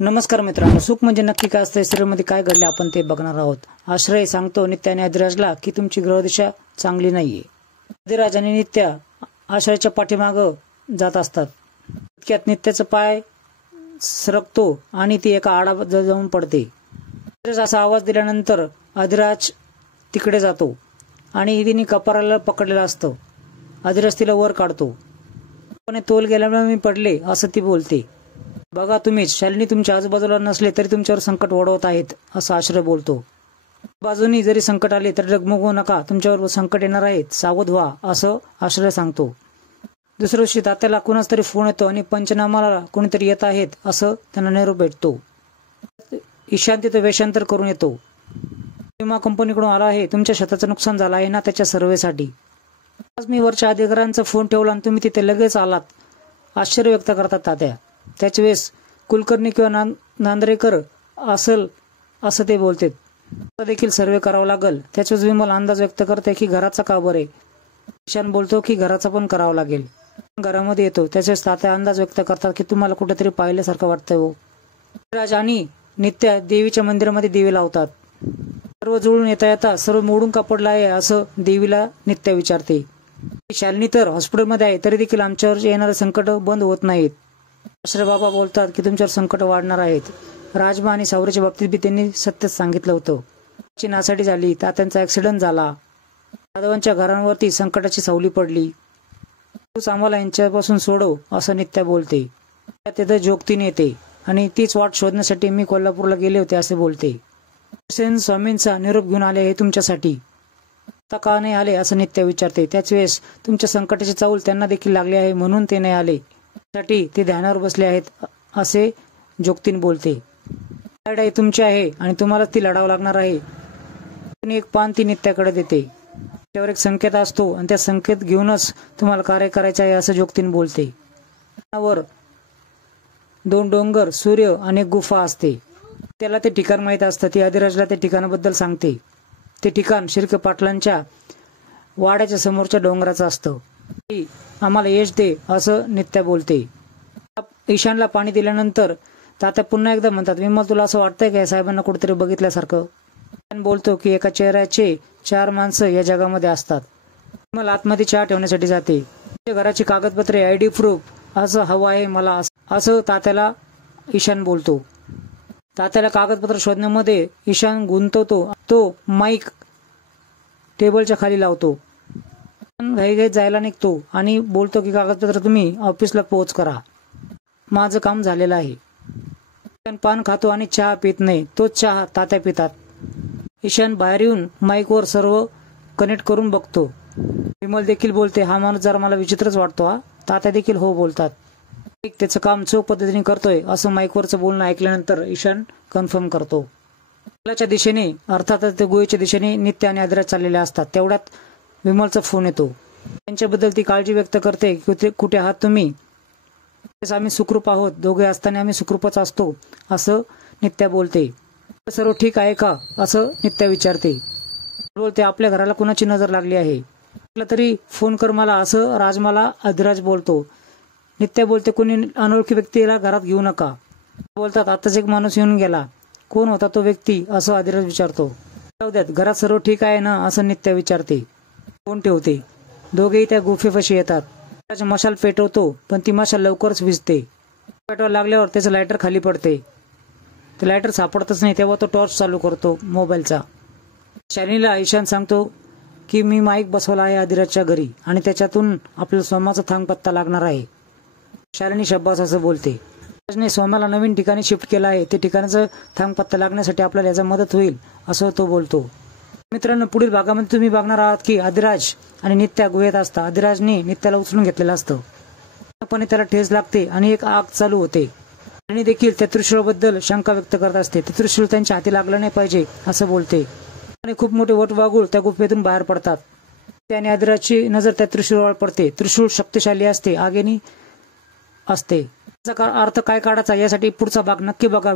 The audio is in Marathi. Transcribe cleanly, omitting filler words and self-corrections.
नमस्कार मित्रांनो, सुख म्हणजे नक्की काय असते, सिरियलमध्ये काय घडले आपण ते बघणार आहोत। आश्रय सांगतो नित्या आणि अधिराजला की तुमची ग्रहदिशा चांगली नाहीये। अधिराज आणि नित्या आश्रयच्या पाठीमागं जात असतात। इतक्यात नित्याचा पाय सरकतो आणि ती एका आडावर जाऊन पडते। अधिराज असा आवाज दिल्यानंतर अधिराज तिकडे जातो आणि तिने कपाराला पकडलेलं असतं। अधिराज तिला वर काढतो। पण तोल गेल्यामुळे मी पडले असं ती बोलते। बघा तुम्हीच, शालिनी तुमच्या आजूबाजूला नसले तरी तुमच्यावर संकट ओढवत आहेत असं आश्रय बोलतो। बाजूनी जरी संकट आले तरी डगमगू नका, तुमच्यावर संकट येणार आहेत, सावध व्हा असं आश्रय सांगतो। दुसऱ्या दिवशी तात्याला कुणाच तरी फोन येतो आणि पंचनामाला कोणीतरी येत आहेत असं त्यांना निरोप भेटतो। ईशान तिथे वेषांतर करून येतो। विमा कंपनीकडून आला आहे, तुमच्या शेताचं नुकसान झालं आहे ना त्याच्या सर्वेसाठी। आज मी वरच्या अधिकाऱ्यांचा फोन ठेवला आणि तुम्ही तिथे लगेच आलात, आश्चर्य व्यक्त करतात तात्या। त्याच वेळेस कुलकर्णी किंवा नांद्रेकर असेल असं ते बोलते। देखील सर्वे करावा लागेल। त्याच वेळेस विमल अंदाज व्यक्त करते की घराचा का बरे। ईशान बोलतो की घराचा पण करावा लागेल। घरामध्ये येतो त्याच वेळेस तात्या अंदाज व्यक्त करतात की तुम्हाला कुठेतरी पाहिल्यासारखं वाटतंय हो। राज आणि नित्या देवीच्या मंदिरामध्ये दिवे लावतात। सर्व जुळून येता सर्व मोडून का पडलं आहे असं देवीला नित्या विचारते। शालिनी तर हॉस्पिटलमध्ये आहे तरी देखील आमच्यावर येणारे संकट बंद होत नाहीत। आश्रय बाबा बोलतात की तुमच्यावर संकट वाढणार आहेत। राजमा आणि सावरीच्या बाबतीत बी त्यांनी सत्यच सांगितलं होतं। ची नासाडी झाली, तात्यांचा ऍक्सिडेंट झाला, यादवांच्या घरांवरती संकटाची सावली पडली, तूच आम्हाला यांच्यापासून सोडव असं नित्या बोलते। तिथे जोगतीने येते आणि तीच वाट शोधण्यासाठी मी कोल्हापूरला गेले होते असे बोलते। सेन स्वामींचा निरोप घेऊन आले आहे तुमच्यासाठी, आता का नाही आले असं नित्या विचारते। त्याच वेळेस तुमच्या संकटाची चाहूल त्यांना देखील लागली आहे म्हणून ते नाही आले, साठी ते ध्यानावर बसले आहेत असे जोगतीन बोलते। लढाई तुमची आहे आणि तुम्हाला ती लढावं लागणार आहे। एक पान ती नित्याकडे देते, त्यावर एक संकेत असतो आणि त्या संकेत घेऊनच तुम्हाला कार्य करायचे आहे असं जोगतीन बोलते। वर 2 डोंगर, सूर्य आणि एक गुफा असते। त्याला ते ठिकाण माहित असतं। ती अधिराजला त्या ठिकाणाबद्दल सांगते। ते ठिकाण शिर्के पाटलांच्या वाड्याच्या समोरच्या डोंगराचं असतं। आम्हाला यश दे असं नित्या बोलते। ईशानला पाणी दिल्यानंतर तात्या पुन्हा एकदा म्हणतात, विमल तुला असं वाटतंय का साहेबांना कुठेतरी बघितल्यासारखं। ईशान बोलतो की एका चेहऱ्याचे 4 माणसं या जगामध्ये असतात। विमल आतमध्ये चहा ठेवण्यासाठी जाते। घराची कागदपत्रे, ID प्रूफ असं हवं आहे मला असं तात्याला ईशान बोलतो। तात्याला कागदपत्र शोधण्यामध्ये ईशान गुंतवतो। तो माईक टेबलच्या खाली लावतो, घाईघाईत जायला निघतो आणि बोलतो की कागदपत्र तुम्ही ऑफिसला पोहोच करा, माझं काम झालेलं आहे। ईशान पान खातो आणि चहा पित नाही, तोच चहा तात्या पितात। ईशान बाहेर येऊन माईकवर सर्व कनेक्ट करून बघतो। विमल देखील बोलते, हा माणूस जरा मला विचित्रच वाटतो हा। तात्या देखील हो बोलतात। त्याचं काम चोख पद्धतीने करतोय असं माईकवरचं बोलणं ऐकल्यानंतर ईशान कन्फर्म करतो। मुलाच्या दिशेने अर्थातच ते गुहेच्या दिशेने नित्या आणि अधिराज चाललेले असतात। तेवढ्यात विमलचा फोन येतो। त्यांच्याबद्दल ती काळजी व्यक्त करते, कुठे आहात तुम्ही। आम्ही सुखरूप आहोत, दोघे असताना आम्ही सुखरूपच असतो असं नित्या बोलते। सर्व ठीक आहे का असं नित्या विचारते। बोलते आपल्या घराला कुणाची नजर लागली आहे, तरी फोन कर मला असं राजमाला अधिराज बोलतो। नित्या बोलते कोणी अनोळखी व्यक्तीला घरात घेऊ नका। बोलतात आताच एक माणूस येऊन गेला, कोण होता तो व्यक्ती असं अधिराज विचारतो। जाऊद्यात, घरात सर्व ठीक आहे ना असं नित्या विचारते। फोन ठेवते। दोघेही त्या गुफेपाशी येतात। मशाल पेटवतो पण ती मशाल लवकरच विझते। पेटवायला लागल्यावर त्याचं लायटर खाली पडते। ते लायटर सापडतच नाही, तेव्हा तो टॉर्च चालू करतो मोबाईलचा। शालिनीला ईशान सांगतो की मी माईक बसवला आहे अधिराजच्या घरी आणि त्याच्यातून आपल्याला सोमाचा थांग पत्ता लागणार आहे। शालिनी शब्बास असं बोलते। अधिराजने सोमाला नवीन ठिकाणी शिफ्ट केलं आहे, ते ठिकाणाचं थांग पत्ता लागण्यासाठी आपल्याला याचा मदत होईल असं तो बोलतो। मित्रांनो, पुढील भागामध्ये तुम्ही बघणार आहात की अधिराज आणि नित्या गुहेत असतात। अधिराजने नित्याला उचलून घेतलेलं असतं, पण त्याला ठेच लागते आणि एक आग चालू होते। आणि देखील त्या त्रिशूळाबद्दल शंका व्यक्त करत असते। ते त्रिशूळ त्यांच्या हाती लागलं नाही पाहिजे असं बोलते आणि खूप मोठे वटवाघूळ त्या गुफेतून बाहेर पडतात। त्याने अधिराजची नजर त्या त्रिशूळावर पडते। त्रिशूळ शक्तिशाली असते, आगेनी असते। त्याचा अर्थ काय काढायचा यासाठी पुढचा भाग नक्की बघा।